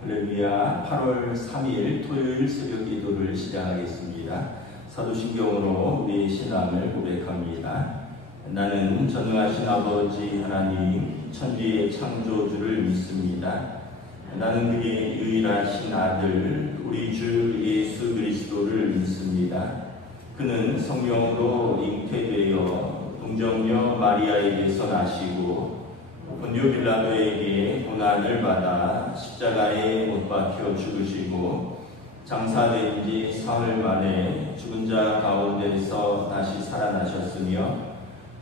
할렐루야. 8월 3일 토요일 새벽 기도를 시작하겠습니다. 사도신경으로 우리의 신앙을 고백합니다. 나는 전능하신 아버지 하나님 천지의 창조주를 믿습니다. 나는 그의 유일하신 아들 우리 주 예수 그리스도를 믿습니다. 그는 성령으로 잉태되어 동정녀 마리아에게서 나시고 본디오 빌라도에게 고난을 받아 십자가에 못 박혀 죽으시고 장사된 지 사흘 만에 죽은 자 가운데서 다시 살아나셨으며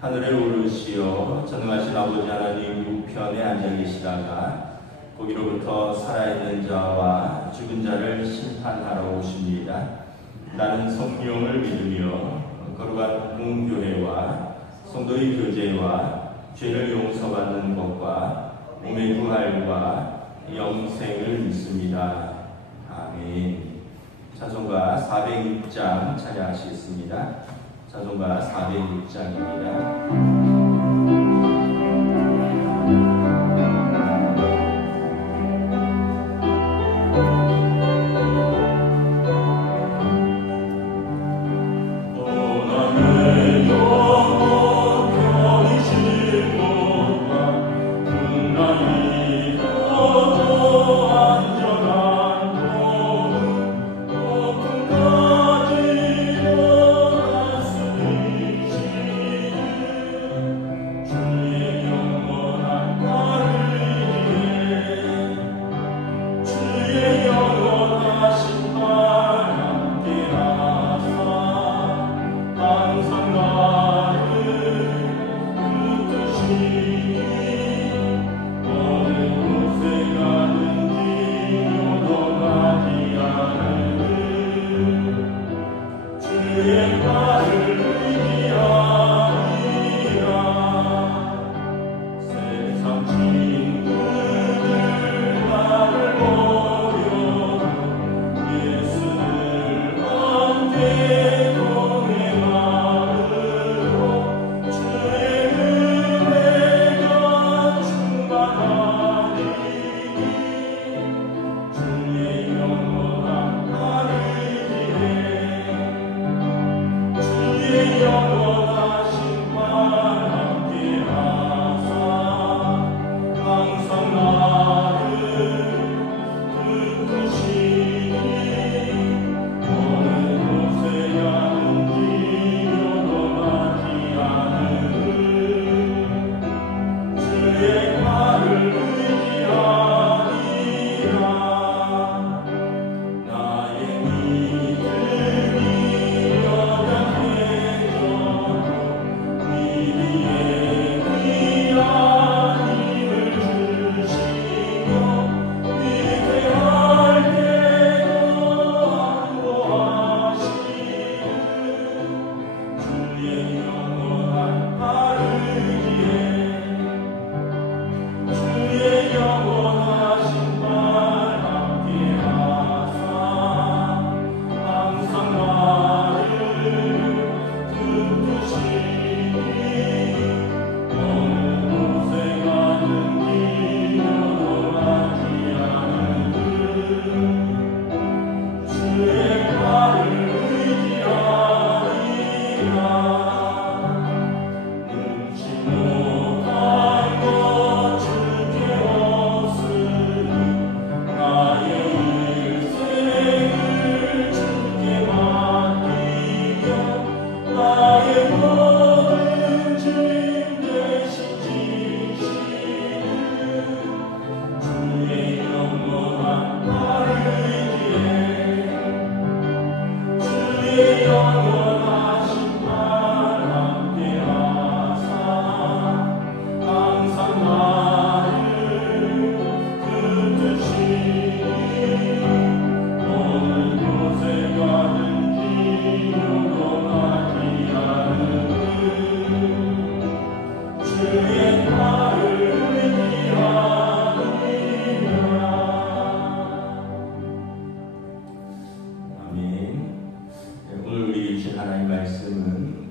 하늘에 오르시어 전능하신 아버지 하나님 우편에 앉아 계시다가 거기로부터 살아있는 자와 죽은 자를 심판하러 오십니다. 나는 성령을 믿으며 거룩한 공교회와 성도의 교제와 죄를 용서받는 것과 몸의 부활과 영생을 믿습니다. 아멘. 찬송가 406장 찬양하시겠습니다. 찬송가 406장입니다.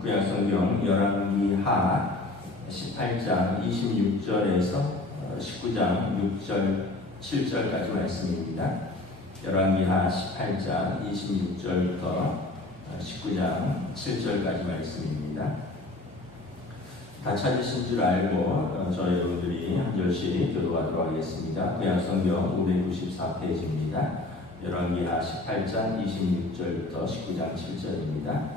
구약성경 열왕기하 18장 26절에서 19장 6절 7절까지 말씀입니다. 열왕기하 18장 26절부터 19장 7절까지 말씀입니다. 다 찾으신 줄 알고 저 여러분들이 한 절씩 교도하도록 하겠습니다. 구약성경 594페이지입니다. 열왕기하 18장 26절부터 19장 7절입니다.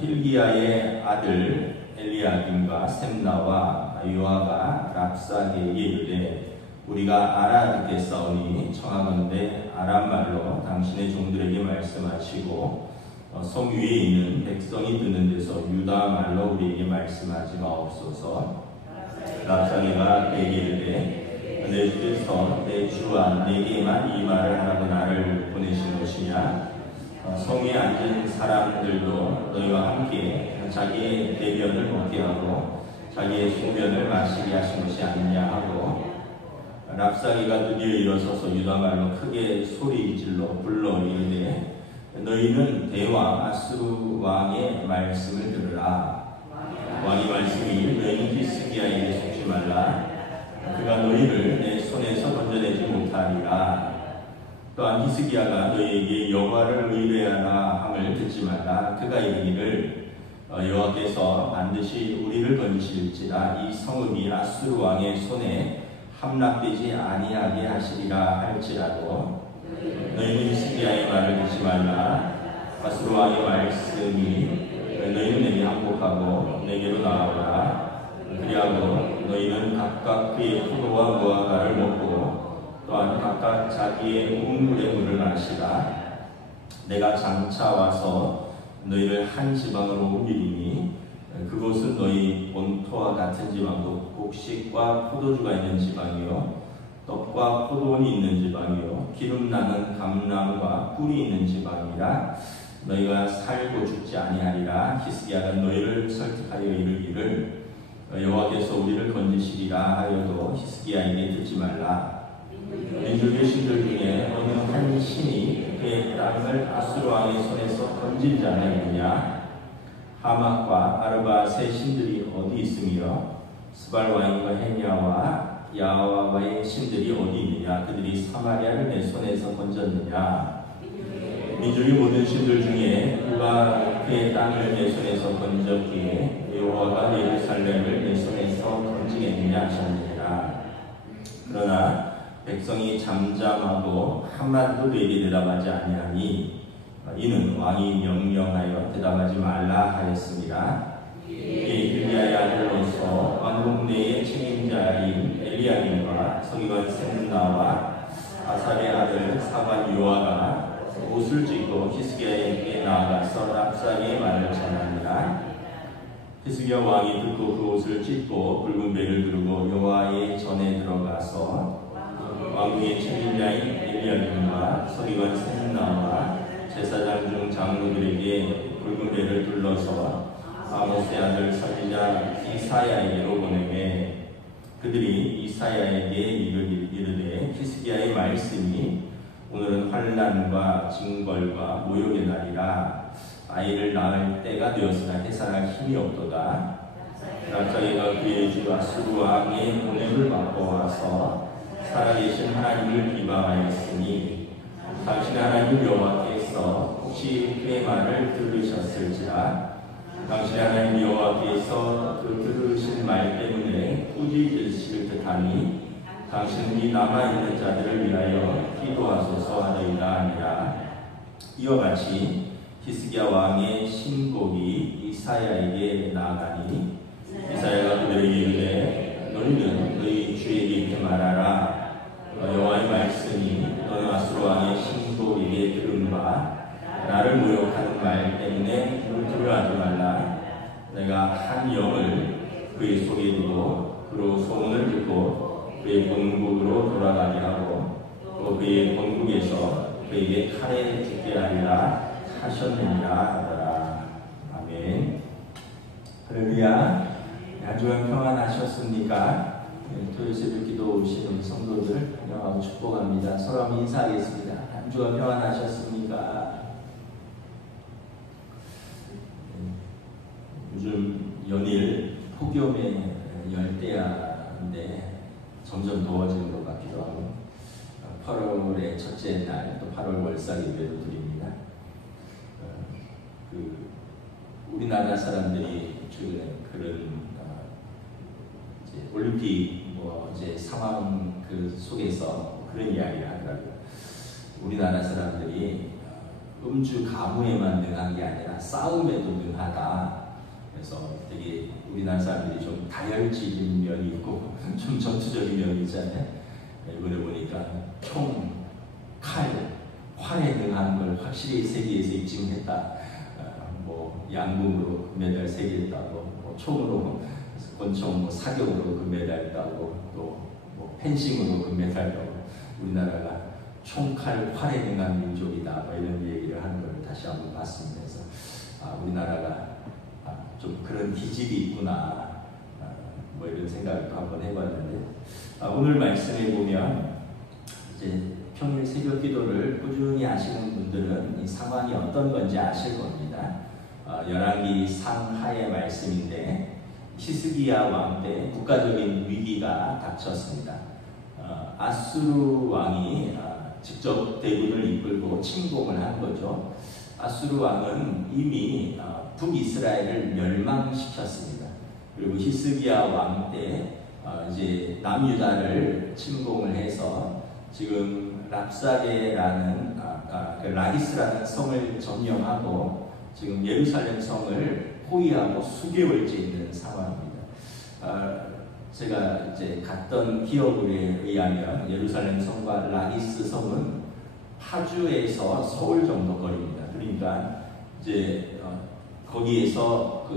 힐기야의 아들 엘리야김과 셈나와 요아가 랍사게에게 이르되 우리가 알아듣겠사오니 청하건대 아람말로 당신의 종들에게 말씀하시고 성 위에 있는 백성이 듣는 데서 유다 말로 우리에게 말씀하지 마옵소서. 랍사게가 그에게 이르되 내 주께서 내 주와 내게만 이 말을 하라고 나를 보내신 것이냐? 성 위에 앉은 사람들도 너희와 함께 자기의 대변을 먹게 하고 자기의 소변을 마시게 하신 것이 아니냐 하고, 랍사게가 드디어 일어서서 유다말로 크게 소리질러 불러 이르되 너희는 대왕 아수르 왕의 말씀을 들으라. 왕의 말씀이 너희는 히스기야에게 속지 말라. 그가 너희를 내 손에서 건져내지 못하리라. 또한 히스기야가 너희에게 여호와를 의뢰하라 함을 듣지 말라. 그가 이르기를 여호와께서 반드시 우리를 건지실지라 이 성읍이 아수르 왕의 손에 함락되지 아니하게 하시리라 할지라도 너희는 히스기야의 말을 듣지 말라. 아수르 왕의 말씀이 너희는 내게 항복하고 내게로 나아오라. 그리하고 너희는 각각 그의 포도와 무화과를 먹고 또한 각각 자기의 우물의 물을 마시라. 내가 장차 와서 너희를 한 지방으로 옮기리니 그곳은 너희 본토와 같은 지방도 곡식과 포도주가 있는 지방이요 떡과 포도원이 있는 지방이요 기름 나는 감람과 꿀이 있는 지방이라. 너희가 살고 죽지 아니하리라. 히스기야가 너희를 설득하여 이르기를 여호와께서 우리를 건지시리라 하여도 히스기야에게 듣지 말라. 민족의 신들 중에 어느 한 신이 그의 땅을 아수르 왕의 손에서 건진 자가 있느냐? 하막과 아르바 세 신들이 어디 있으며 스발 왕과 헤냐와 야와와의 신들이 어디 있느냐? 그들이 사마리아를 내 손에서 건졌느냐? 민족의 모든 신들 중에 누가 그의 땅을 내 손에서 건졌기에 여호와가 예루살렘을 내 손에서 건지겠느냐 하셨느니라. 그러나 백성이 잠잠하고 한마디도 내게 대답하지 아니하니 이는 왕이 명령하여 대답하지 말라 하였습니다. 힐기야의 아들로서 왕국 내의 책임자인 엘리야김과 서기관 셈나와 아살의 아들 사관 요아가 옷을 찢고 히스기야에게 나아가서 랍사게의 말을 전하니라. 히스기야 왕이 듣고 그 옷을 찢고 붉은 배를 두르고 여호와의 전에 들어가서 왕국의 책임자인 엘리야김과 서기관 셈나와 제사장 중 장로들에게 붉은 배를 둘러서 아모스의 아들 선지자 이사야에게로 보내매 그들이 이사야에게 이르되 히스기야의 말씀이 오늘은 환난과 징벌과 모욕의 날이라. 아이를 낳을 때가 되었으나 해산할 힘이 없도다. 랍사게가 그의 주 아수르 왕의 보냄을 받고 와서 살아계신 하나님을 비방하였으니 당신의 하나님 여호와께서 혹시 그의 말을 들으셨을지라. 당신의 하나님 여호와께서 그 들으신 말 때문에 꾸짖으실 듯하니 당신은 이 남아있는 자들을 위하여 기도하소서 하더이다 하니라. 이와 같이 히스기야 왕의 신복이 이사야에게 나아가니 이사야가 그들에게 이르되 너희는 너희 주에게 이렇게 말하라. 여호와의 말씀이 너는 아수르 왕의 신복에게 들은 바 나를 모욕하는 말 때문에 두려워하지 말라. 내가 한 영을 그의 속에 두고 그로 소문을 듣고 그의 본국으로 돌아가게 하고 또 그의 본국에서 그에게 칼에 죽게 하리라 하셨느니라 하더라. 아멘. 할렐루야. 한 주간 평안하셨습니까? 토요일 새벽 기도 오신 우리 성도들 환영하고 축복합니다. 서로 한번 인사하겠습니다. 한 주간 평안하셨습니까? 요즘 연일 폭염의 열대야인데 점점 더워지는 것 같기도 하고 8월의 첫째 날, 또 8월 월삭 예배도 드립니다. 우리나라 사람들이 최근에 그런 이제 올림픽 이제 상황 속에서 그런 이야기를 하더라고요. 우리나라 사람들이 음주 가무에만 능한 게 아니라 싸움에도 능하다. 그래서 되게 우리나라 사람들이 좀 다혈질인 면이 있고 좀 전투적인 면이 있잖아요. 이번에 보니까 총, 칼, 활에 능한 걸 확실히 세계에서 입증했다. 양궁으로 금메달 3개 따고, 총으로, 권총, 사격으로 금메달 따고, 또 펜싱으로 금메달 따고, 우리나라가 총, 칼, 활에 능한 민족이다. 이런 얘기를 하는 걸 다시 한번 봤습니다. 그래서 우리나라가 좀 그런 기질이 있구나. 이런 생각을 또 한번 해봤는데, 오늘 말씀에 보면 이제 평일 새벽 기도를 꾸준히 하시는 분들은 이 상황이 어떤 건지 아실 겁니다. 열왕기 상하의 말씀인데, 히스기야 왕 때 국가적인 위기가 닥쳤습니다. 아수르 왕이 직접 대군을 이끌고 침공을 한 거죠. 아수르 왕은 이미 북이스라엘을 멸망시켰습니다. 그리고 히스기야 왕 때 이제 남유다를 침공을 해서 지금 랍사게라는 라기스라는 성을 점령하고 지금 예루살렘 성을 포위하고 수개월째 있는 상황입니다. 제가 이제 갔던 기억에 의하면 예루살렘 성과 라기스 성은 파주에서 서울 정도 거리입니다. 그러니까 이제 거기에서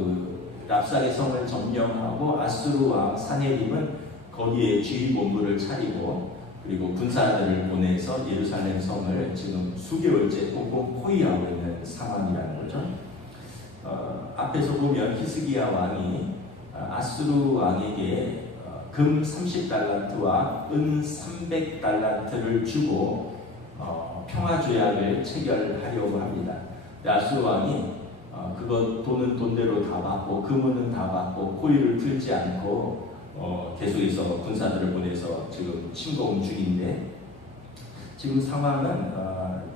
랍사게 성을 점령하고 아수르 왕 사네립은 거기에 주의 본부를 차리고 그리고 군사들을 보내서 예루살렘 성을 지금 수개월째 꽁꽁 포위하고 있는 상황이라는 거죠. 앞에서 보면 히스기야 왕이 아수르 왕에게 금 30달란트와 은 300달란트를 주고 평화조약을 체결하려고 합니다. 아수르 왕이 그거 돈은 돈대로 다 받고 금은 다 받고 호의를 들지 않고 계속해서 군사들을 보내서 지금 침공 중인데, 지금 상황은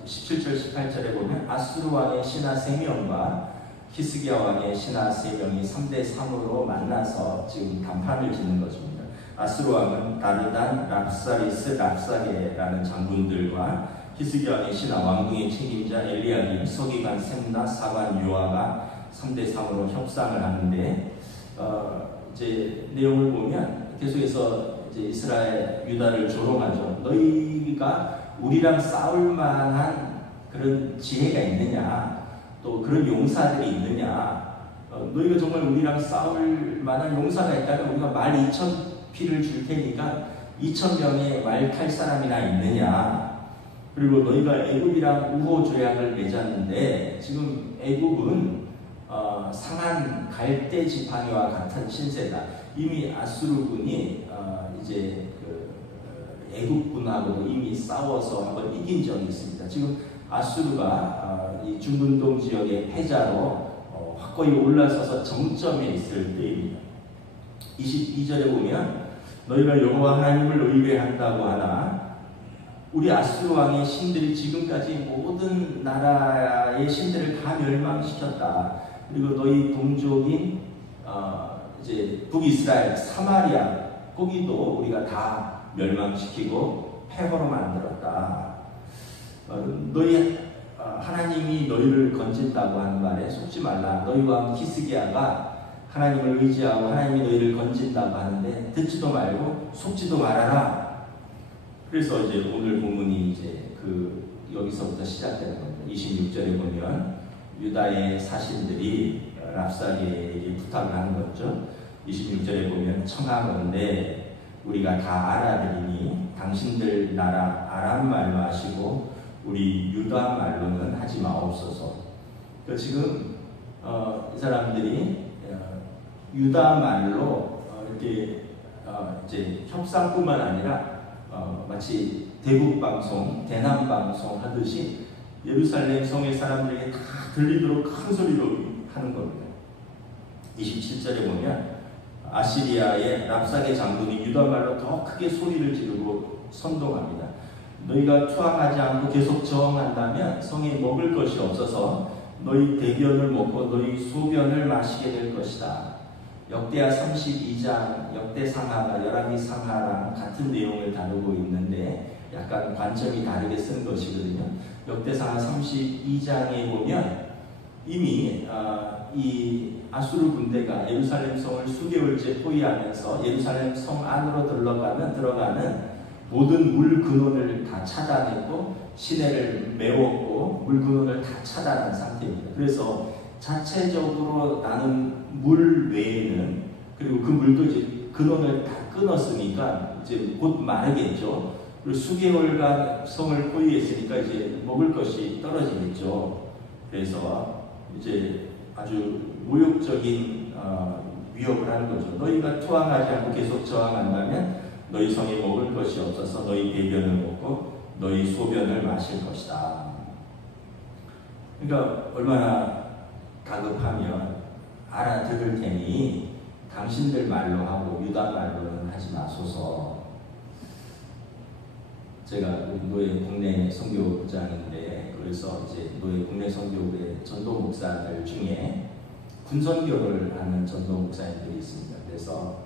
17절 18절에 보면 아수르 왕의 신하 3명과 히스기야 왕의 신하 3명이 3대3으로 만나서 지금 단판을 짓는 것입니다. 아수르 왕은 다르단, 랍사리스, 랍사게라는 장군들과 히스기야 왕의 신하 왕궁의 책임자 엘리야kim, 서기관 셈나, 사관 요아가 3대3으로 협상을 하는데, 이제 내용을 보면 계속해서 이제 이스라엘 유다를 조롱하죠. 너희가 우리랑 싸울 만한 그런 지혜가 있느냐, 또 그런 용사들이 있느냐, 너희가 정말 우리랑 싸울 만한 용사가 있다면 우리가 말 2,000피를 줄 테니까 2,000명의 말 탈 사람이나 있느냐, 그리고 너희가 애굽이랑 우호 조약을 맺었는데 지금 애굽은 상한 갈대 지팡이와 같은 신세다. 이미 아수르군이 이제 애국군하고도 이미 싸워서 한번 이긴 적이 있습니다. 지금 아수르가 이 중근동 지역의 패자로 확고히 올라서서 정점에 있을 때입니다. 22절에 보면 너희가 여호와 하나님을 의뢰한다고 하나 우리 아수르 왕의 신들이 지금까지 모든 나라의 신들을 다 멸망시켰다. 그리고 너희 동족인 이제 북이스라엘 사마리아 거기도 우리가 다 멸망시키고 폐허로 만들었다. 너희 하나님이 너희를 건진다고 하는 말에 속지 말라. 너희 왕 히스기야가 하나님을 의지하고 하나님이 너희를 건진다고 하는데 듣지도 말고 속지도 말아라. 그래서 이제 오늘 본문이 이제 여기서부터 시작되는 겁니다. 26절에 보면 유다의 사신들이 랍사게에게 부탁을 하는 거죠. 26절에 보면 청하건대 우리가 다 알아들으니 당신들 나라 아람 말로 하시고 우리 유다 말로는 하지 마옵소서. 그러니까 지금 이 사람들이 유다 말로 이렇게 이제 협상뿐만 아니라 마치 대북 방송, 대남 방송 하듯이 예루살렘 성의 사람들에게 다 들리도록 큰 소리로 하는 겁니다. 27절에 보면 아시리아의 랍사게 장군이 유다 말로 더 크게 소리를 지르고 선동합니다. 너희가 투항하지 않고 계속 저항한다면 성에 먹을 것이 없어서 너희 대변을 먹고 너희 소변을 마시게 될 것이다. 역대하 32장 역대상하가 열왕기상하랑 같은 내용을 다루고 있는데 약간 관점이 다르게 쓴 것이거든요. 역대상하 32장에 보면 이미 이 아수르 군대가 예루살렘 성을 수개월째 포위하면서 예루살렘 성 안으로 들어가는 모든 물 근원을 다 차단했고 시내를 메웠고 물 근원을 다 차단한 상태입니다. 그래서 자체적으로 나는 물 외에는, 그리고 그 물도 이제 근원을 다 끊었으니까 이제 곧 마르겠죠. 그리고 수개월간 성을 포위했으니까 이제 먹을 것이 떨어지겠죠. 그래서 이제 아주 모욕적인 위협을 하는 거죠. 너희가 투항하지 않고 계속 저항한다면 너희 성에 먹을 것이 없어서 너희 대변을 먹고 너희 소변을 마실 것이다. 그러니까 얼마나 다급하면 알아들을 테니 당신들 말로 하고 유다 말로는 하지 마소서. 제가 노예 국내 선교부장인데, 그래서 이제 노예 국내 선교부의 전도 목사들 중에 군선교를 하는 전도 목사님들이 있습니다. 그래서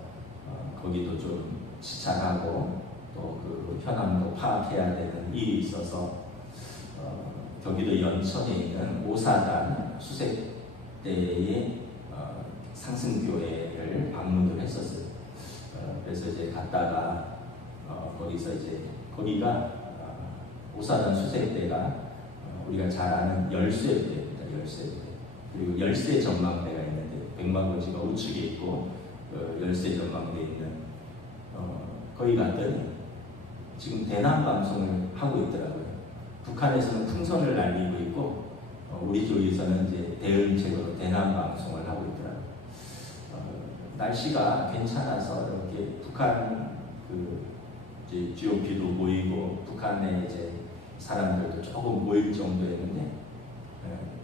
거기도 좀 시찰하고 또 그 현황도 파악해야 되는 일이 있어서 경기도 연천에 있는 오사단 수색대의 상승교회를 방문을 했었어요. 그래서 이제 갔다가 거기서 이제 거기가 오사단 수색대가 우리가 잘 아는 열쇠대입니다. 열쇠대. 그리고 열쇠 전망대가 있는데 백만고지가 우측에 있고 열쇠 전망대에 있는 거기 갔더니 지금 대남 방송을 하고 있더라고요. 북한에서는 풍선을 날리고 있고 우리 쪽에서는 이제 대응책으로 대남 방송을 하고 있더라고요. 날씨가 괜찮아서 이렇게 북한 이제 GOP도 모이고 북한의 이제 사람들도 조금 모일 정도였는데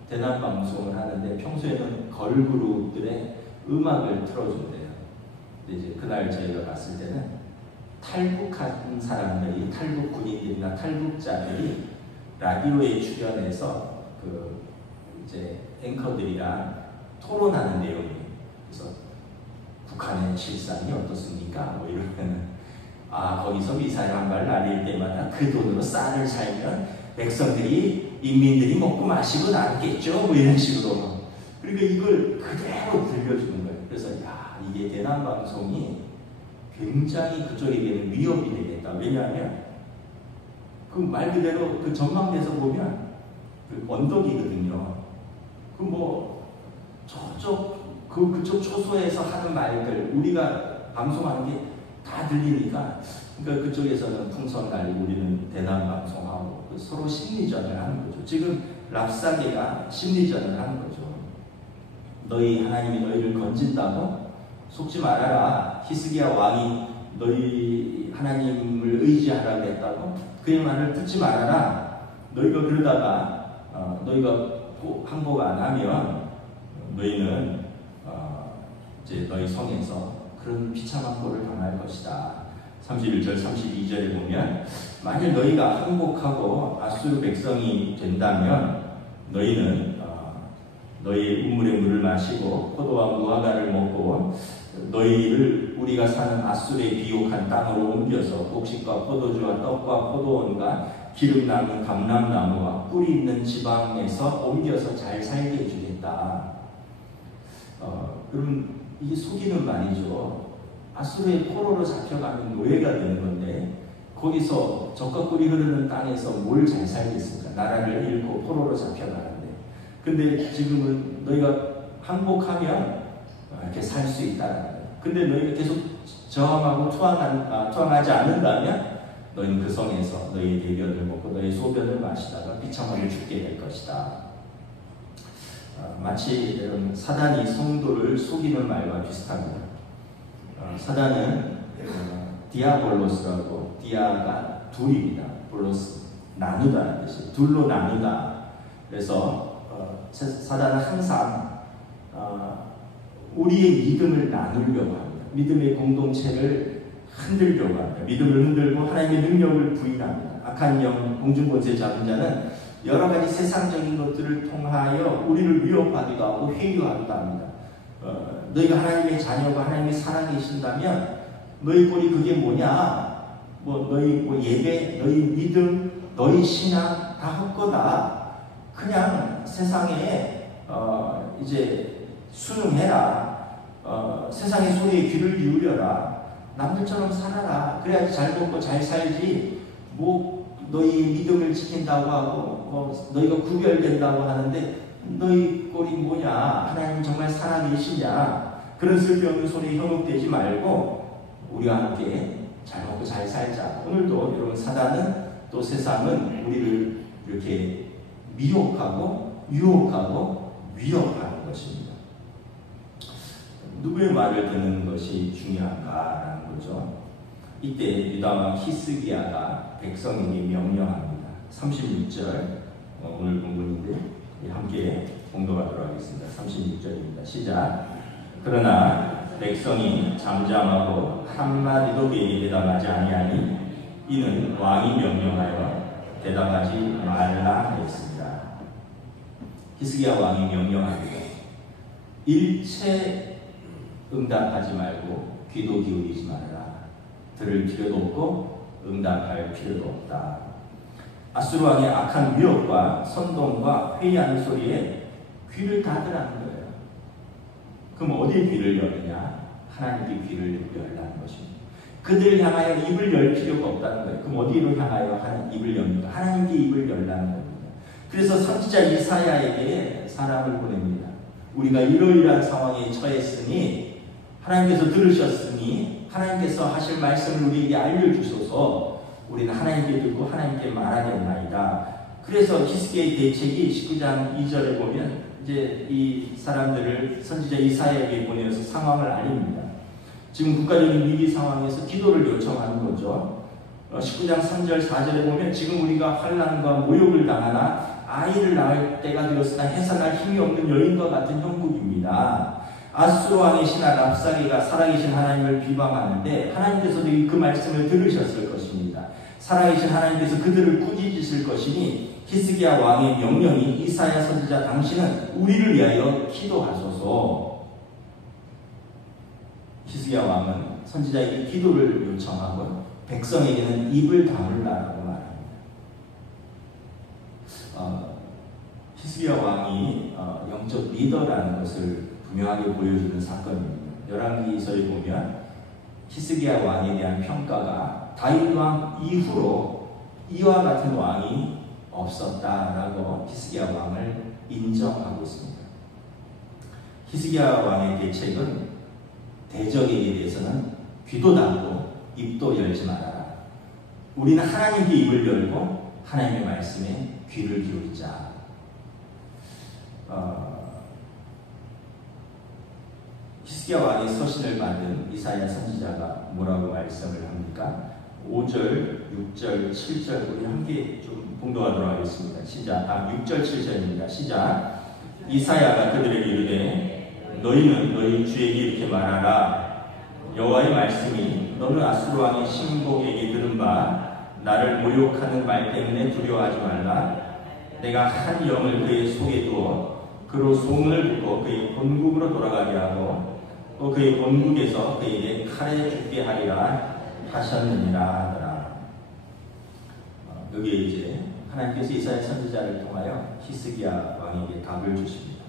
대남 방송을 하는데 평소에는 걸그룹들의 음악을 틀어준대요. 근데 이제 그날 저희가 갔을 때는 탈북한 사람들이, 탈북 군인들이나 탈북자들이 라디오에 출연해서 이제 앵커들이랑 토론하는 내용이에요. 그래서 북한의 실상이 어떻습니까? 뭐 이러면 거기서 미사일 한 발 날릴 때마다 그 돈으로 쌀을 살면 백성들이, 인민들이 먹고 마시고 남겠죠? 뭐 이런 식으로. 그러니까 이걸 그대로 들려주는 거예요. 그래서 이게 대남 방송이 굉장히 그쪽에게는 위협이 되겠다. 왜냐하면 그 말 그대로 그 전망대에서 보면 그 언덕이거든요. 그쪽 초소에서 하는 말들 우리가 방송하는 게 다 들리니까, 그러니까 그쪽에서는 풍선 날리고 우리는 대남 방송하고 서로 심리전을 하는 거죠. 지금 랍사게가 심리전을 하는 거죠. 너희 하나님이 너희를 건진다고 속지 말아라. 히스기야 왕이 너희 하나님을 의지하라고 했다고 그의 말을 듣지 말아라. 너희가 그러다가 너희가 항복 안 하면 너희는 이제 너희 성에서 그런 비참한 꼴을 당할 것이다. 31절 32절에 보면 만일 너희가 항복하고 아수르 백성이 된다면 너희는 너희의 우물의 물을 마시고 포도와 무화과를 먹고 너희를 우리가 사는 아수르의 비옥한 땅으로 옮겨서 곡식과 포도주와 떡과 포도원과 기름 남은 감람나무와 꿀이 있는 지방에서 옮겨서 잘 살게 해주겠다. 그럼 이게 속이는 말이죠. 아수르의 포로로 잡혀가면 노예가 되는 건데 거기서 젖과 꿀이 흐르는 땅에서 뭘 잘 살겠습니까? 나라를 잃고 포로로 잡혀가는데. 근데 지금은 너희가 항복하면 이렇게 살 수 있다는 거예요. 근데 너희가 계속 저항하고 투항하지 않는다면 너희는 그 성에서 너희의 대변을 먹고 너희의 소변을 마시다가 비참하게 죽게 될 것이다. 마치 여러분 사단이 성도를 속이는 말과 비슷합니다. 사단은 디아볼로스라고, 디아가 둘입니다. 볼로스 나누다는 뜻이 둘로 나누다. 그래서 사단은 항상 우리의 믿음을 나누려고 합니다. 믿음의 공동체를 흔들려고 합니다. 믿음을 흔들고 하나님의 능력을 부인합니다. 악한 영 공중권세 잡은 자는 여러 가지 세상적인 것들을 통하여 우리를 위협하기도 하고 회유하기도 합니다. 너희가 하나님의 자녀고 하나님의 살아계신다면 너희 꼴이 그게 뭐냐? 너희 예배, 너희 믿음, 너희 신앙 다 헛거다. 그냥 세상에 이제 순응해라. 세상의 소리에 귀를 기울여라. 남들처럼 살아라. 그래야지 잘 먹고 잘 살지. 너희 믿음을 지킨다고 하고 너희가 구별된다고 하는데 너희 꼴이 뭐냐? 하나님 정말 살아계시냐? 그런 쓸데없는 소리에 현혹되지 말고 우리와 함께 잘 먹고 잘 살자. 오늘도 여러분 사단은 또 세상은 우리를 이렇게 미혹하고 유혹하고 위협하는 것입니다. 누구의 말을 듣는 것이 중요한가라는 거죠. 이때 유다왕 히스기야가 백성에게 명령합니다. 36절 오늘 본문인데 함께 봉독하도록 하겠습니다. 36절입니다. 시작. 그러나 백성이 잠잠하고 한마디도 그에게 대답하지 아니하니 이는 왕이 명령하여 대답하지 말라 했습니다. 히스기야 왕이 명령합니다. 일체 응답하지 말고 귀도 기울이지 말아라. 들을 필요도 없고 응답할 필요도 없다. 아수르 왕의 악한 위협과 선동과 회의하는 소리에 귀를 닫으라는 거예요. 그럼 어디에 귀를 열느냐? 하나님께 귀를 열라는 것입니다. 그들을 향하여 입을 열 필요가 없다는 거예요. 그럼 어디로 향하여 입을 엽니까? 하나님께 입을 열라는 겁니다. 그래서 선지자 이사야에게 사람을 보냅니다. 우리가 이러이러한 상황에 처했으니 하나님께서 들으셨으니 하나님께서 하실 말씀을 우리에게 알려주소서. 우리는 하나님께 듣고 하나님께 말하겠나이다. 그래서 히스기야의 대책이 19장 2절에 보면 이제 이 사람들을 선지자 이사야에게 보내서 상황을 알립니다. 지금 국가적인 위기 상황에서 기도를 요청하는 거죠. 19장 3절 4절에 보면 지금 우리가 환난과 모욕을 당하나 아이를 낳을 때가 되었으나 해산할 힘이 없는 여인과 같은 형국입니다. 아수르 왕의 신하 랍사게가 살아계신 하나님을 비방하는데 하나님께서도 그 말씀을 들으셨을 것입니다. 살아계신 하나님께서 그들을 꾸짖으실 것이니 히스기야 왕의 명령이 이사야 선지자 당신은 우리를 위하여 기도하소서. 히스기야 왕은 선지자에게 기도를 요청하고 백성에게는 입을 다물라고 말합니다. 히스기야 왕이 영적 리더라는 것을 분명하게 보여주는 사건입니다. 열왕기서에 보면 히스기야 왕에 대한 평가가 다윗 왕 이후로 이와 같은 왕이 없었다라고 히스기야 왕을 인정하고 있습니다. 히스기야 왕의 대책은 대적에게 대해서는 귀도 닫고 입도 열지 말아라. 우리는 하나님께 입을 열고 하나님의 말씀에 귀를 기울이자. 히스기야 왕의 서신을 받은 이사야 선지자가 뭐라고 말씀을 합니까? 5절, 6절, 7절 우리 함께 좀 봉독하도록 하겠습니다. 시작. 6절, 7절입니다. 시작. 이사야가 그들에게 이르되 너희는 너희 주에게 이렇게 말하라. 여호와의 말씀이 너는 아수르 왕의 신복에게 들은 바 나를 모욕하는 말 때문에 두려워하지 말라. 내가 한 영을 그의 속에 두어 그로 소문을 듣고 그의 본국으로 돌아가게 하고 또 그의 본국에서 그에게 칼에 죽게 하리라 하셨느니라. 여기에 이제 하나님께서 이사야 선지자를 통하여 히스기야 왕에게 답을 주십니다.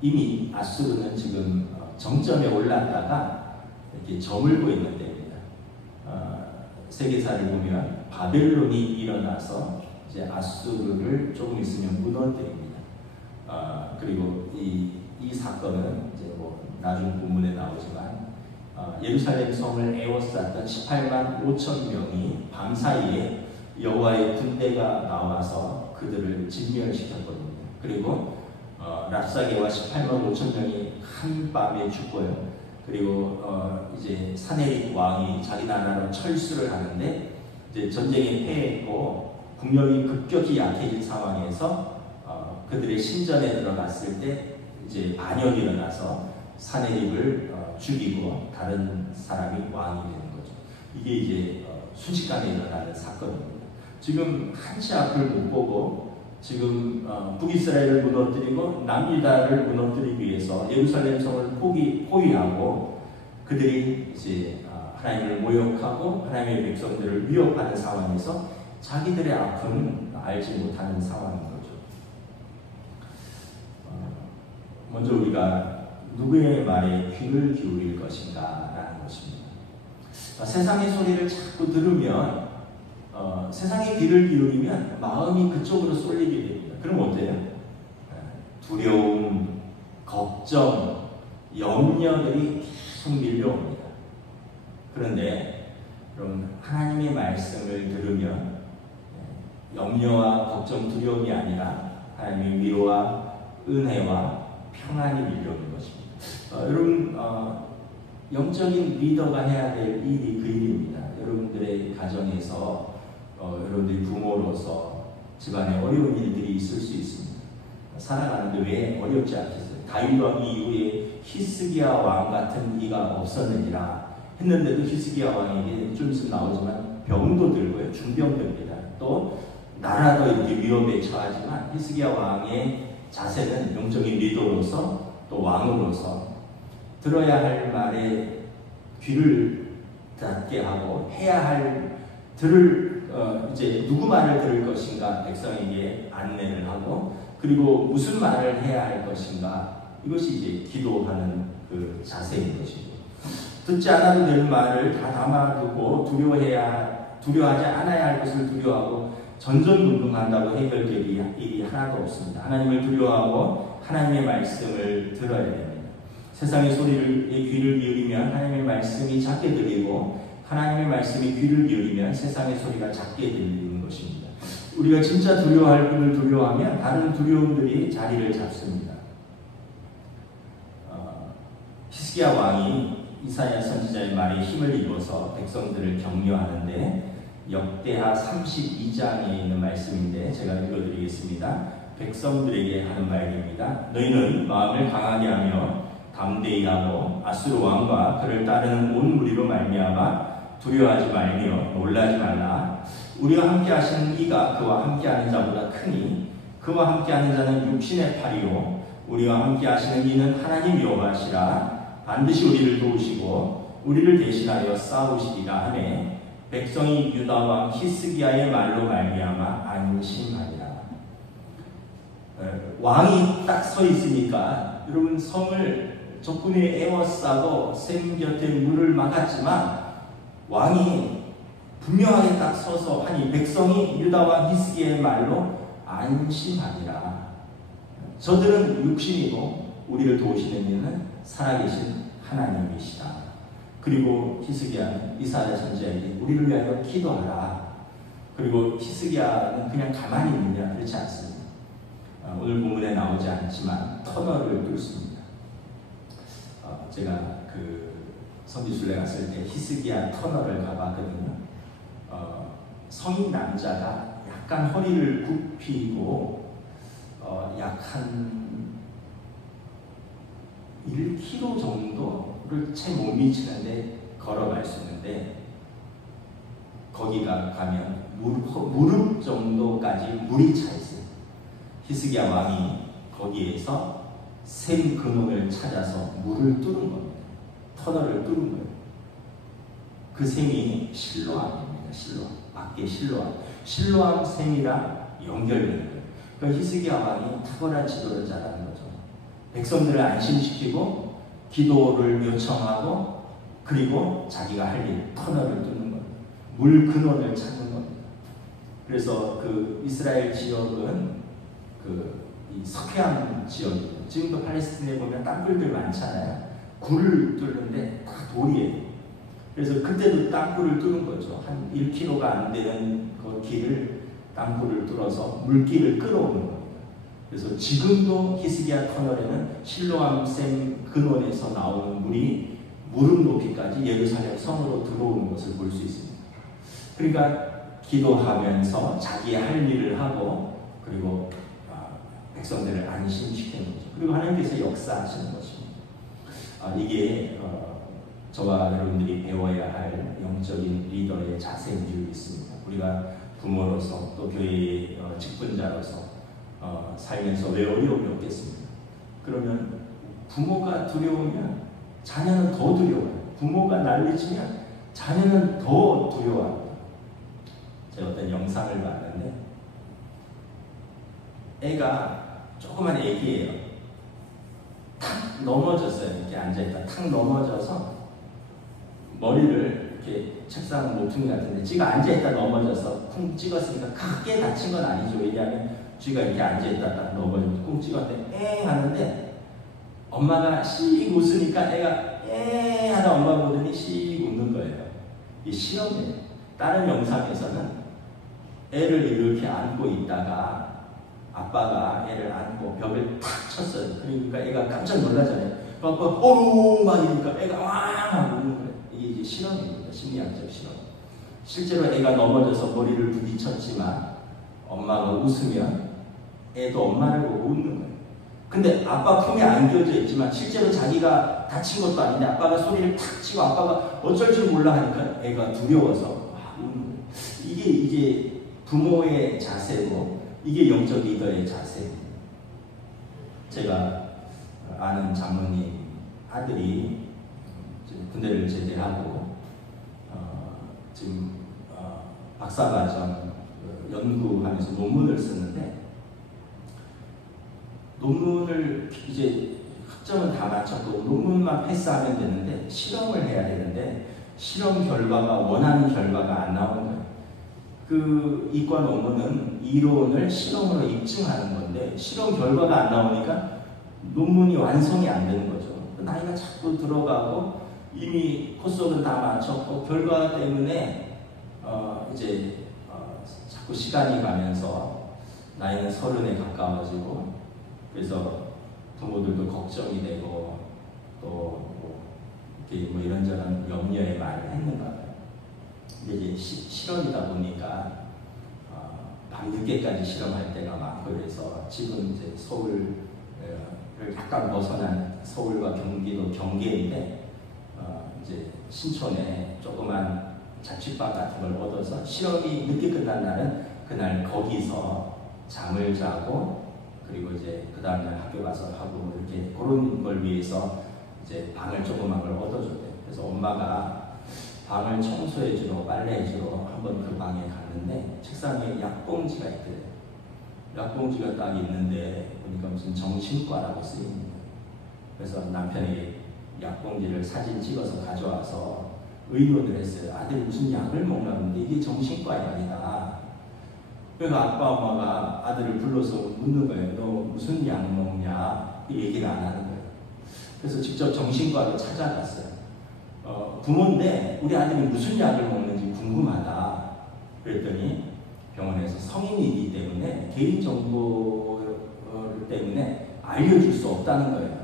이미 아수르는 지금 정점에 올랐다가 이렇게 저물고 있는 때입니다. 세계사를 보면 바벨론이 일어나서 이제 아수르를 조금 있으면 무너뜨립니다. 그리고 이 사건은 이제 나중 본문에 나오지만 예루살렘 성을 에워쌌던 18만 5천 명이 밤사이에 여호와의 군대가 나와서 그들을 진멸시켰거든요. 그리고 랍사게와 18만 5천 명이 한밤에 죽고요. 그리고 이제 사네립 왕이 자기 나라로 철수를 하는데 이제 전쟁에 패했고 국력이 급격히 약해진 상황에서 그들의 신전에 들어갔을 때 이제 반역이 일어나서 사네립을 죽이고 다른 사람이 왕이 되는 거죠. 이게 이제 순식간에 일어나는 사건입니다. 지금 한치 앞을 못 보고 지금 북이스라엘을 무너뜨리고 남유다를 무너뜨리기 위해서 예루살렘 성을 포위하고 그들이 이제 하나님을 모욕하고 하나님의 백성들을 위협하는 상황에서 자기들의 아픔은 알지 못하는 상황인 거죠. 먼저 우리가 누구의 말에 귀를 기울일 것인가 라는 것입니다. 세상의 소리를 자꾸 들으면 세상에 귀를 기울이면 마음이 그쪽으로 쏠리게 됩니다. 그럼 어때요? 두려움, 걱정, 염려들이 계속 밀려옵니다. 그런데 여러분 하나님의 말씀을 들으면 염려와 걱정, 두려움이 아니라 하나님의 위로와 은혜와 평안이 밀려오는 것입니다. 여러분 영적인 리더가 해야 될 일이 그 일입니다. 여러분들의 가정에서 여러분들이 부모로서 집안에 어려운 일들이 있을 수 있습니다. 살아가는데 왜 어렵지 않겠어요? 다윗 왕 이후에 히스기야 왕 같은 이가 없었느니라 했는데도 히스기야 왕에게 좀 있으면 나오지만 병도 들고요. 중병들입니다. 또 나라도 이렇게 위협에 처하지만 히스기야 왕의 자세는 영적인 리더로서 또 왕으로서 들어야 할 말에 귀를 닫게 하고 해야 할 이제 누구 말을 들을 것인가 백성에게 안내를 하고 그리고 무슨 말을 해야 할 것인가 이것이 이제 기도하는 그 자세인 것이죠. 듣지 않아도 되는 말을 다 담아두고 두려워하지 않아야 할 것을 두려워하고 전전긍긍한다고 해결될 일이 하나도 없습니다. 하나님을 두려워하고 하나님의 말씀을 들어야 됩니다. 세상의 소리에 귀를 기울이면 하나님의 말씀이 작게 들리고 하나님의 말씀이 귀를 기울이면 세상의 소리가 작게 들리는 것입니다. 우리가 진짜 두려워할 분을 두려워하면 다른 두려움들이 자리를 잡습니다. 히스기야 왕이 이사야 선지자의 말에 힘을 입어서 백성들을 격려하는데 역대하 32장에 있는 말씀인데 제가 읽어드리겠습니다. 백성들에게 하는 말입니다. 너희는 마음을 강하게 하며 담대히 하고 아수르 왕과 그를 따르는 온 무리로 말미암아 두려워하지 말며 놀라지 말라. 우리와 함께 하시는 이가 그와 함께 하는 자보다 크니 그와 함께 하는 자는 육신의 팔이요 우리와 함께 하시는 이는 하나님 여호와시라. 반드시 우리를 도우시고 우리를 대신하여 싸우시리라 하매 백성이 유다 왕 히스기야의 말로 말미암아 안심하리라. 왕이 딱 서 있으니까 여러분 성을 적군에 에워싸고 샘 곁에 물을 막았지만 왕이 분명하게 딱 서서 하니 백성이 유다 왕 히스기야의 말로 안심하리라. 저들은 육신이고 우리를 도우시는 이는 살아계신 하나님이시다. 그리고 히스기야는 이사야 선지자에게 우리를 위하여 기도하라. 그리고 히스기야는 그냥 가만히 있느냐? 그렇지 않습니다. 오늘 본문에 나오지 않지만 터널을 뚫습니다. 제가 그 성지순례 갔을 때 히스기야 터널을 가봤거든요. 성인 남자가 약간 허리를 굽히고 약 한 1km 정도를 채 못 미치는데 걸어갈 수 있는데 거기가 가면 무릎 정도까지 물이 차 있어요. 히스기야 왕이 거기에서 샘 근원을 찾아서 물을 뚫은 겁니다. 터널을 뚫은 거예요. 그 샘이 실로암입니다. 실로암. 밖에 실로암. 실로암 샘이랑 연결되는 거예요. 그러니까 히스기야 왕이 탁월한 지도를 잘하는 거죠. 백성들을 안심시키고 기도를 요청하고 그리고 자기가 할 일, 터널을 뚫는 겁니다. 물 근원을 찾는 겁니다. 그래서 그 이스라엘 지역은 이 석회암 지역이에요. 지금도 팔레스틴에 보면 땅굴들 많잖아요. 굴을 뚫는데 다 돌이에요. 그래서 그때도 땅굴을 뚫은 거죠. 한 1km가 안 되는 그 길을 땅굴을 뚫어서 물길을 끌어오는 겁니다. 그래서 지금도 히스기야 터널에는 실로암 샘 근원에서 나오는 물이 무릎 높이까지 예루살렘 성으로 들어오는 것을 볼 수 있습니다. 그러니까 기도하면서 자기의 할 일을 하고 그리고 백성들을 안심시키는 거죠. 그리고 하나님께서 역사하시는 것입니다. 이게 저와 여러분들이 배워야 할 영적인 리더의 자세인 줄 믿습니다. 우리가 부모로서 또 교회의 직분자로서 살면서 왜 어려움이 없겠습니까? 그러면 부모가 두려우면 자녀는 더 두려워요. 부모가 난리치면 자녀는 더 두려워합니다. 제가 어떤 영상을 봤는데 애가 조그만 애기예요. 탁 넘어졌어요. 이렇게 앉아있다 탁 넘어져서 머리를 이렇게 책상 모퉁이 같은데 쥐가 앉아있다 넘어져서 쿵 찍었으니까 크게 다친 건 아니죠. 왜냐하면 쥐가 이렇게 앉아있다 딱 넘어져서 쿵 찍었는데 엥 하는데 엄마가 씩 웃으니까 애가 엥 하다 엄마 보더니 씩 웃는 거예요. 이 실험이에요. 다른 영상에서는 애를 이렇게 안고 있다가 아빠가 애를 안고 벽을 탁 쳤어요. 그러니까 애가 깜짝 놀라잖아요. 아빠 어우 막 이러니까 애가 왕 하고 웃는 거예요. 이게 이제 실험입니다. 심리학적 실험. 실제로 애가 넘어져서 머리를 부딪혔지만 엄마가 웃으면 애도 엄마를 보고 웃는 거예요. 근데 아빠 품에 안겨져 있지만 실제로 자기가 다친 것도 아닌데 아빠가 소리를 탁 치고 아빠가 어쩔 줄 몰라 하니까 애가 두려워서 웃는 거예요. 이게 부모의 자세고 이게 영적 리더의 자세입니다. 제가 아는 장로님 아들이 군대를 제대하고 지금 박사과정 연구하면서 논문을 쓰는데 논문을 이제 학점은 다 마쳤고 논문만 패스하면 되는데 실험을 해야 되는데 실험 결과가 원하는 결과가 안 나오는 거예요. 그 이과 논문은 이론을 실험으로 입증하는 건데 실험 결과가 안 나오니까 논문이 완성이 안 되는 거죠. 나이가 자꾸 들어가고 이미 코스는 다 마쳤고 결과 때문에 자꾸 시간이 가면서 나이는 30에 가까워지고 그래서 부모들도 걱정이 되고 또 뭐 이런저런 염려에 많이 했는가 봐요. 근데 이제 실험이다 보니까 밤늦게까지 실험할 때가 많고 그래서 지금 이제 서울을 약간 벗어난 서울과 경기도 경계인데 이제 신촌에 조그만 자취방 같은 걸 얻어서 실험이 늦게 끝난 날은 그날 거기서 잠을 자고 그리고 이제 그 다음날 학교 가서 하고 이렇게 그런 걸 위해서 이제 방을 조그만 걸 얻어줬대요. 그래서 엄마가 방을 청소해주러 빨래해주러 한번 그 방에 갔는데 책상에 약봉지가 있더래요. 약봉지가 딱 있는데 보니까 무슨 정신과라고 쓰이는 거예요. 그래서 남편이 약봉지를 사진 찍어서 가져와서 의논을 했어요. 아들이 무슨 약을 먹나는데 이게 정신과 약이다. 그래서 아빠 엄마가 아들을 불러서 묻는 거예요. 너 무슨 약 먹냐? 얘기를 안 하는 거예요. 그래서 직접 정신과로 찾아갔어요. 부모인데 우리 아들이 무슨 약을 먹는지 궁금하다. 그랬더니 병원에서 성인이기 때문에 개인정보 때문에 알려줄 수 없다는 거예요.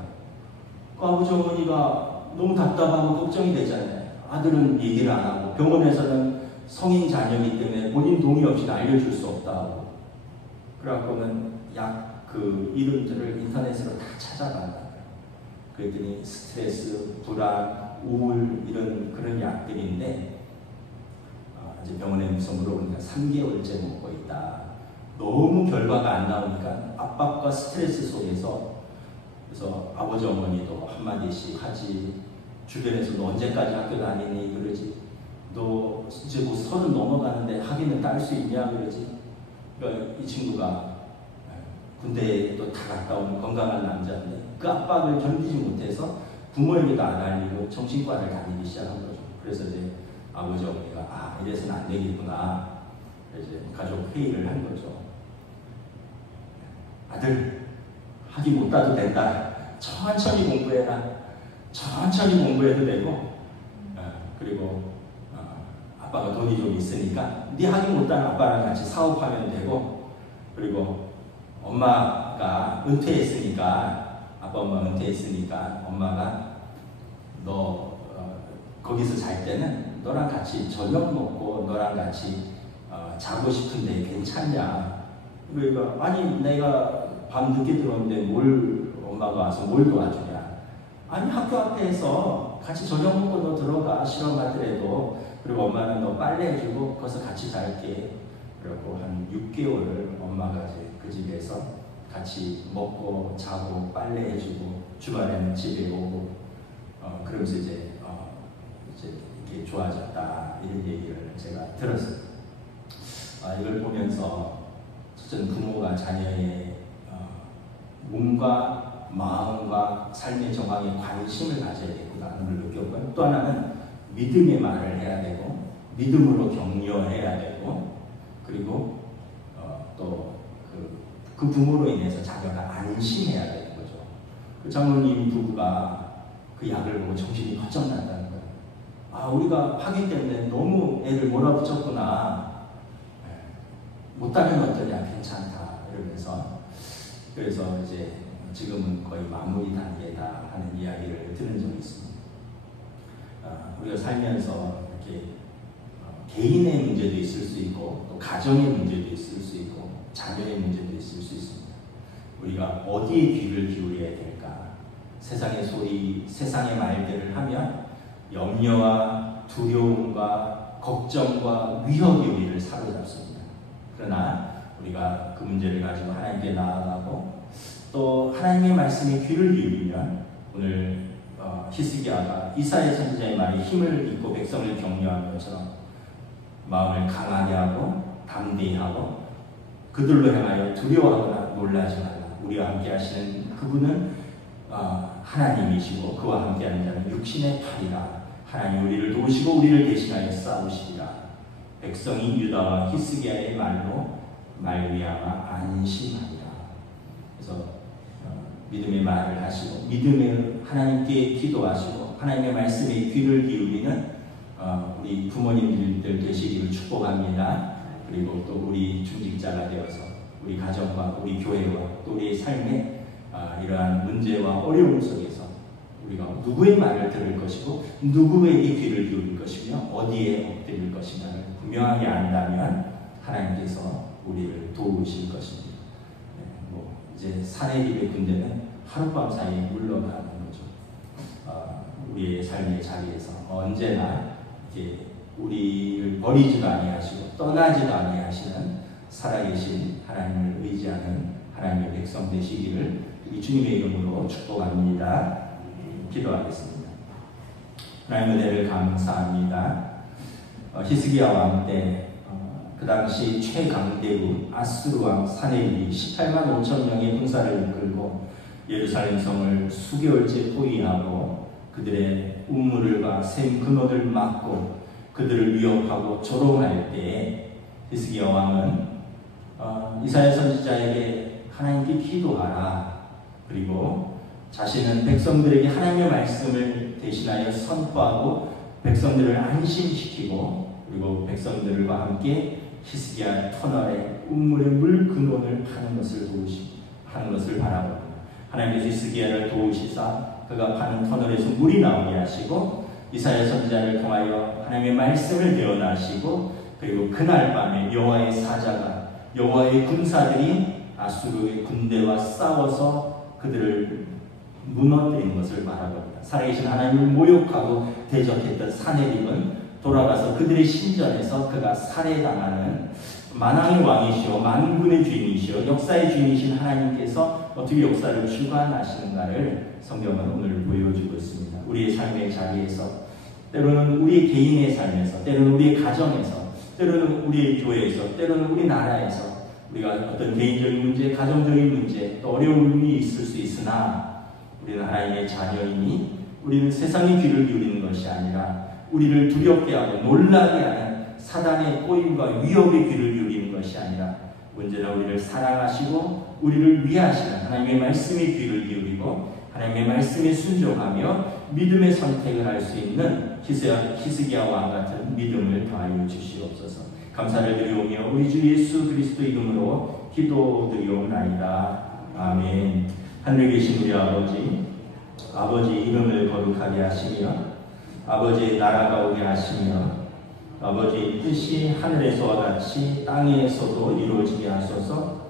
그 아버지 어머니가 너무 답답하고 걱정이 되잖아요. 아들은 얘기를 안 하고 병원에서는 성인 자녀이기 때문에 본인 동의 없이 알려줄 수 없다고. 그래갖고는 약 그 이름들을 인터넷으로 다 찾아간다. 그랬더니 스트레스, 불안, 우울 이런 그런 약들인데 이제 병원에 무슨 물어보니까 3개월째 먹고 있다. 너무 결과가 안 나오니까 압박과 스트레스 속에서 그래서 아버지 어머니도 한마디씩 하지. 주변에서 너 언제까지 학교 다니니 그러지. 너 이제 뭐 30 넘어가는데 학위는 딸 수 있냐 그러지. 그러니까 이 친구가 군대에 또 다 갔다 온 건강한 남자인데 그 압박을 견디지 못해서 부모에게도 안 알리고 정신과를 다니기 시작한 거죠. 그래서 이제 아버지 어머니가 이래서는 안 되겠구나. 그래서 이제 가족 회의를 한 거죠. 아들 학위 못 따도 된다. 천천히 공부해라. 천천히 공부해도 되고 그리고 아빠가 돈이 좀 있으니까 네 학위 못 따는 아빠랑 같이 사업하면 되고 그리고 엄마가 은퇴했으니까 아빠 엄마 은퇴했으니까 엄마가 너 거기서 잘 때는 너랑 같이 저녁 먹고 너랑 같이 자고 싶은데 괜찮냐. 그러니까 아니 내가 밤 늦게 들어오는데 뭘 엄마가 와서 뭘 도와주냐. 아니 학교 앞에서 같이 저녁 먹고 너 들어가 실험 받더라도. 그리고 엄마는 너 빨래 해주고 거기서 같이 잘게. 그리고 한 6개월을 엄마가 이제 그 집에서 같이 먹고 자고 빨래 해주고 주말에는 집에 오고 그러면서 이제 이게 좋아졌다 이런 얘기를 제가 들었어요. 이걸 보면서 저는 부모가 자녀의 몸과 마음과 삶의 정황에 관심을 가져야 되구나는 걸 느꼈고요. 또 하나는 믿음의 말을 해야 되고 믿음으로 격려해야 되고 그리고 또 그 부모로 인해서 자녀가 안심해야 되는 거죠. 그 장로님 부부가 그 약을 보고 정신이 번쩍 난다는 거예요. 우리가 파기 때문에 너무 애를 몰아붙였구나. 못하면 어떠냐, 괜찮다 이러면서. 그래서 이제 지금은 거의 마무리 단계다 하는 이야기를 들은 적이 있습니다. 우리가 살면서 이렇게 개인의 문제도 있을 수 있고 또 가정의 문제도 있을 수 있고 자녀의 문제도 있을 수 있습니다. 우리가 어디에 귀를 기울여야 될까? 세상의 소리, 세상의 말들을 하면 염려와 두려움과 걱정과 위협이 우리를 사로잡습니다. 그러나 우리가 그 문제를 가지고 하나님께 나아가고 또 하나님의 말씀에 귀를 기울이면 오늘 히스기야가 이사야 선지자의 말에 힘을 입고 백성을 격려한 것처럼 마음을 강하게 하고 담대히 하고 그들로 향하여 두려워하거나 놀라지 말라. 우리와 함께 하시는 그분은 하나님이시고 그와 함께하는 자는 육신의 팔이라. 하나님 우리를 도우시고 우리를 대신하여 싸우시리라. 백성이 유다와 히스기야의 말로 말미암아 안심하리라. 그래서 믿음의 말을 하시고 믿음의 하나님께 기도하시고 하나님의 말씀에 귀를 기울이는 우리 부모님들 되시기를 축복합니다. 그리고 또 우리 중직자가 되어서 우리 가정과 우리 교회와 또 우리의 삶에 이러한 문제와 어려움 속에서 우리가 누구의 말을 들을 것이고 누구에게 귀를 기울일 것이며 어디에 엎드릴 것인가를 분명하게 안다면 하나님께서 우리를 도우실 것입니다. 이제 사내립의 군대는 하룻밤 사이에 물러가는 거죠. 우리의 삶의 자리에서 언제나 이렇게 우리를 버리지도 아니하시고 떠나지도 아니하시는 살아계신 하나님을 의지하는 하나님의 백성 되시기를 이 주님의 이름으로 축복합니다. 기도하겠습니다. 하나님 은혜를 감사합니다. 히스기야 왕 때 그 당시 최강대국 아수르 왕 사네립이 18만 5천 명의 군사를 이끌고 예루살렘 성을 수개월째 포위하고 그들의 우물과 샘 근원을 막고 그들을 위협하고 조롱할 때에 히스기야 왕은 이사야 선지자에게 하나님께 기도하라. 그리고 자신은 백성들에게 하나님의 말씀을 대신하여 선포하고 백성들을 안심시키고 그리고 백성들과 함께 히스기야 터널에 우물의 물 근원을 파는 것을 하는 것을 바라봅니다. 하나님께서 히스기야를 도우시사 그가 파는 터널에서 물이 나오게 하시고 이사야 선지자를 통하여 하나님의 말씀을 배워나시고 그리고 그날 밤에 여호와의 사자가 여호와의 군사들이 아수르의 군대와 싸워서 그들을 무너뜨리는 것을 바라봅니다. 살아계신 하나님을 모욕하고 대적했던 사네립은 돌아가서 그들의 신전에서 그가 살해당하는 만왕의 왕이시오 만군의 주인이시오 역사의 주인이신 하나님께서 어떻게 역사를 주관하시는가를 성경은 오늘 보여주고 있습니다. 우리의 삶의 자리에서 때로는 우리 개인의 삶에서 때로는 우리의 가정에서 때로는 우리의 교회에서 때로는 우리나라에서 우리가 어떤 개인적인 문제, 가정적인 문제 또 어려움이 있을 수 있으나 우리는 하나님의 자녀이니 우리는 세상의 귀를 기울이는 것이 아니라 우리를 두렵게 하고 놀라게 하는 사단의 꼬임과 위협의 귀를 기울이는 것이 아니라 언제나 우리를 사랑하시고 우리를 위하시는 하나님의 말씀에 귀를 기울이고 하나님의 말씀에 순종하며 믿음의 선택을 할 수 있는 히스기야 왕 같은 믿음을 더하여 주시옵소서. 감사를 드리오며 우리 주 예수 그리스도 이름으로 기도드리옵나이다. 아멘. 하늘에 계신 우리 아버지 이름을 거룩하게 하시며 아버지의 나라가 오게 하시며 아버지의 뜻이 하늘에서와 같이 땅에서도 이루어지게 하소서.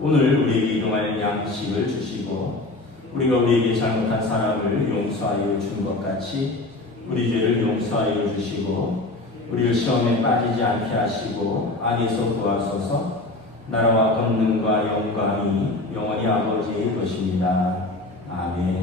오늘 우리에게 일용할 양식을 주시고 우리가 우리에게 잘못한 사람을 용서하여 주는 것 같이 우리 죄를 용서하여 주시고 우리를 시험에 빠지지 않게 하시고 악에서 구하소서. 나라와 권능과 영광이 영원히 아버지의 것입니다. 아멘.